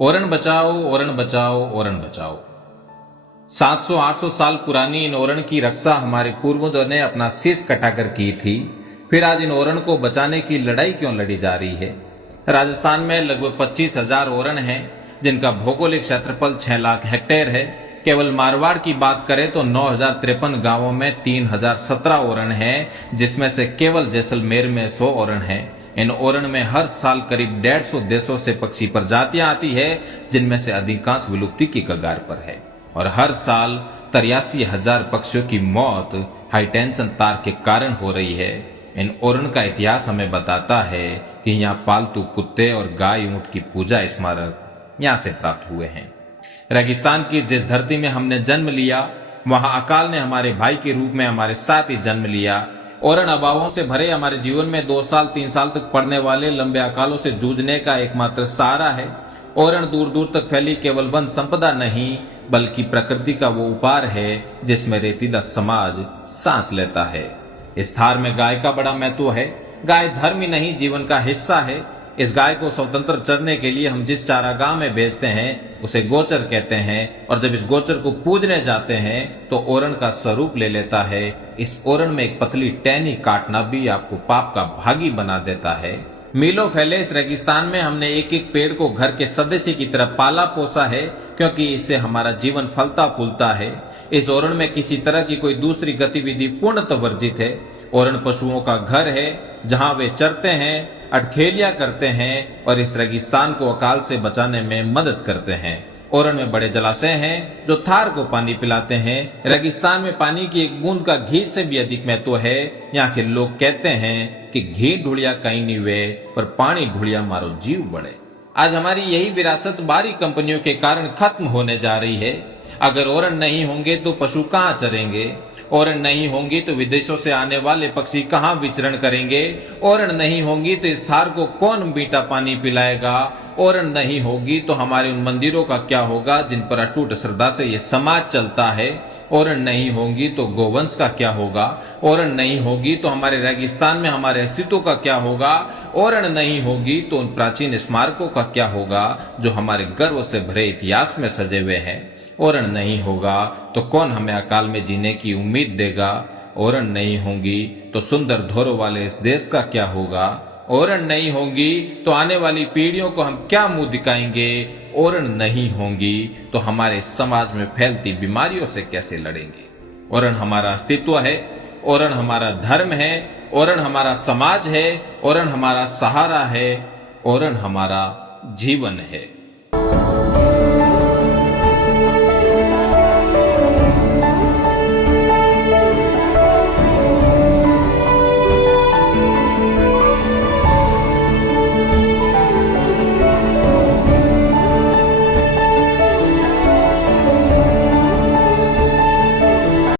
ओरण बचाओ, ओरण बचाओ, ओरण बचाओ। 700-800 साल पुरानी इन ओरण की रक्षा हमारे पूर्वजों ने अपना शीश कटाकर की थी। फिर आज इन ओरण को बचाने की लड़ाई क्यों लड़ी जा रही है? राजस्थान में लगभग 25,000 ओरण हैं, जिनका भौगोलिक क्षेत्रफल 6 लाख हेक्टेयर है। केवल मारवाड़ की बात करें तो 9,053 गांवों में 3,017 ओरण हैं, जिसमें से केवल जैसलमेर में 100 ओरण हैं। इन ओरण में हर साल करीब 150 देशों से पक्षी प्रजातियां आती है, जिनमें से अधिकांश विलुप्ति की कगार पर है। और हर साल 83,000 पक्षियों की मौत हाईटेंशन तार के कारण हो रही है। इन ओरण का इतिहास हमें बताता है कि यहाँ पालतू कुत्ते और गाय ऊंट की पूजा स्मारक यहाँ से प्राप्त हुए हैं। रेगिस्तान की जिस धरती में हमने जन्म लिया, वहां अकाल ने हमारे भाई के रूप में हमारे साथ ही जन्म लिया। ओरण अभावों से भरे हमारे जीवन में 2 साल 3 साल तक पड़ने वाले लंबे अकालों से जूझने का एकमात्र सहारा है। ओरण दूर दूर तक फैली केवल वन संपदा नहीं, बल्कि प्रकृति का वो उपहार है जिसमें रेतीला समाज सांस लेता है। इस थार में गाय का बड़ा महत्व है। गाय धर्म ही नहीं, जीवन का हिस्सा है। इस गाय को स्वतंत्र चरने के लिए हम जिस चारागाह में भेजते हैं उसे गोचर कहते हैं, और जब इस गोचर को पूजने जाते हैं तो ओरण का स्वरूप ले लेता है। इस ओरण में एक पतली टहनी काटना भी आपको पाप का भागी बना देता है। मीलों फैले इस रेगिस्तान में हमने एक एक पेड़ को घर के सदस्य की तरह पाला पोसा है, क्योंकि इससे हमारा जीवन फलता फूलता है। इस ओरण में किसी तरह की कोई दूसरी गतिविधि पूर्णतः वर्जित है। ओरण पशुओं का घर है, जहां वे चरते हैं, अटखेलियां करते हैं और इस रेगिस्तान को अकाल से बचाने में मदद करते हैं। ओरण में बड़े जलाशय हैं जो थार को पानी पिलाते हैं। रेगिस्तान में पानी की एक बूंद का घी से भी अधिक महत्व है। यहाँ के लोग कहते हैं कि घी ढूलिया कहीं नहीं वे, पर पानी ढूलिया मारो जीव बढ़े। आज हमारी यही विरासत बाहरी कंपनियों के कारण खत्म होने जा रही है। अगर ओरण नहीं होंगे तो पशु कहाँ चरेंगे? ओरण नहीं होंगी तो विदेशों से आने वाले पक्षी कहाँ विचरण करेंगे? ओरण नहीं होंगी तो इस थार को कौन मीठा पानी पिलाएगा? ओरण नहीं होगी तो हमारे उन मंदिरों का क्या होगा जिन पर अटूट श्रद्धा से ये समाज चलता है? ओरण नहीं होंगी तो गोवंश का क्या होगा? ओरण नहीं होगी तो हमारे रेगिस्तान में हमारे अस्तित्व का क्या होगा? ओरण नहीं होगी तो उन प्राचीन स्मारकों का क्या होगा जो हमारे गर्व से भरे इतिहास में सजे हुए हैं? ओरण नहीं होगा तो कौन हमें अकाल में जीने की उम्मीद देगा? ओरण नहीं होंगी तो सुंदर धोरों वाले इस देश का क्या होगा? ओरण नहीं होंगी तो आने वाली पीढ़ियों को हम क्या मुंह दिखाएंगे? ओरण नहीं होंगी तो हमारे समाज में फैलती बीमारियों से कैसे लड़ेंगे? ओरण हमारा अस्तित्व है, ओरण हमारा धर्म है, ओरण हमारा समाज है, ओरण हमारा सहारा है, ओरण हमारा जीवन है।